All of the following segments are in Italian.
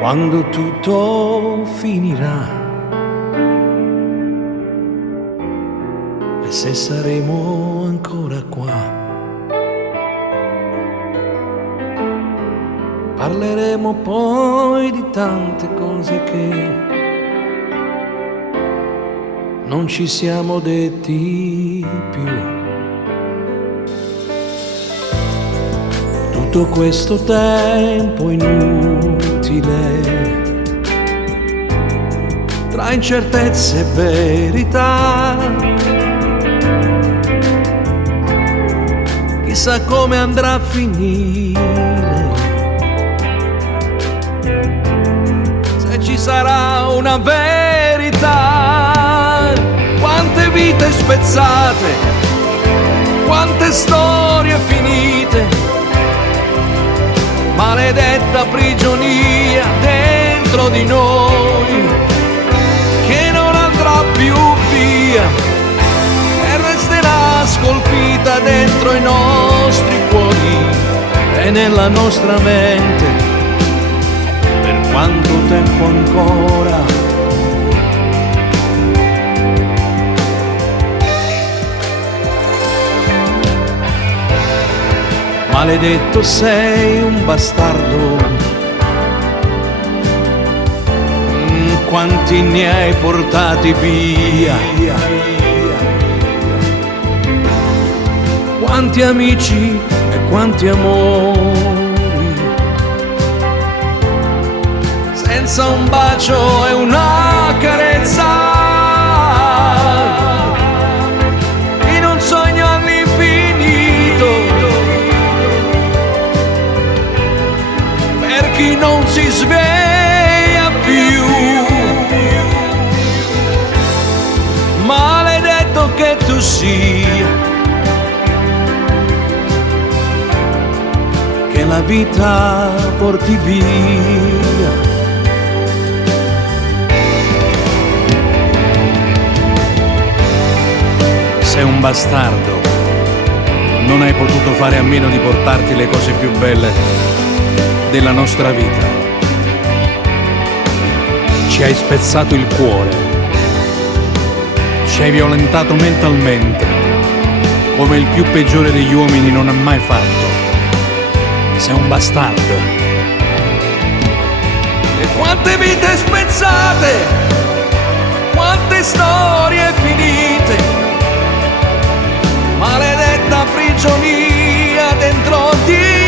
quando tutto finirà e se saremo ancora qua, parleremo poi di tante cose che non ci siamo detti più. Tutto questo tempo inutile, tra incertezze e verità, chissà come andrà a finire, se ci sarà una verità. Quante vite spezzate, quante storie finite, maledetta prigionia dentro di noi, che non andrà più via e resterà scolpita dentro i nostri cuori e nella nostra mente. Per quanto tempo ancora? Maledetto, sei un bastardo, quanti ne hai portati via, quanti amici e quanti amori, senza un bacio e una carezza, in un sogno all'infinito. Chi non si sveglia più, maledetto che tu sia, che la vita porti via. Sei un bastardo, non hai potuto fare a meno di portarti le cose più belle della nostra vita. Ci hai spezzato il cuore, ci hai violentato mentalmente, come il più peggiore degli uomini non ha mai fatto. Sei un bastardo. E quante vite spezzate, quante storie finite, maledetta prigionia dentro di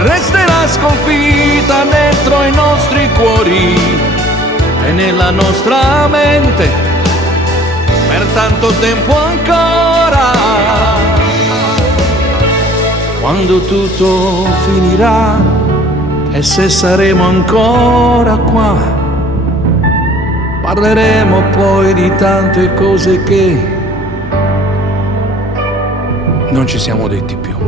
resterà sconfitta dentro i nostri cuori e nella nostra mente per tanto tempo ancora. Quando tutto finirà e se saremo ancora qua, parleremo poi di tante cose che non ci siamo detti più.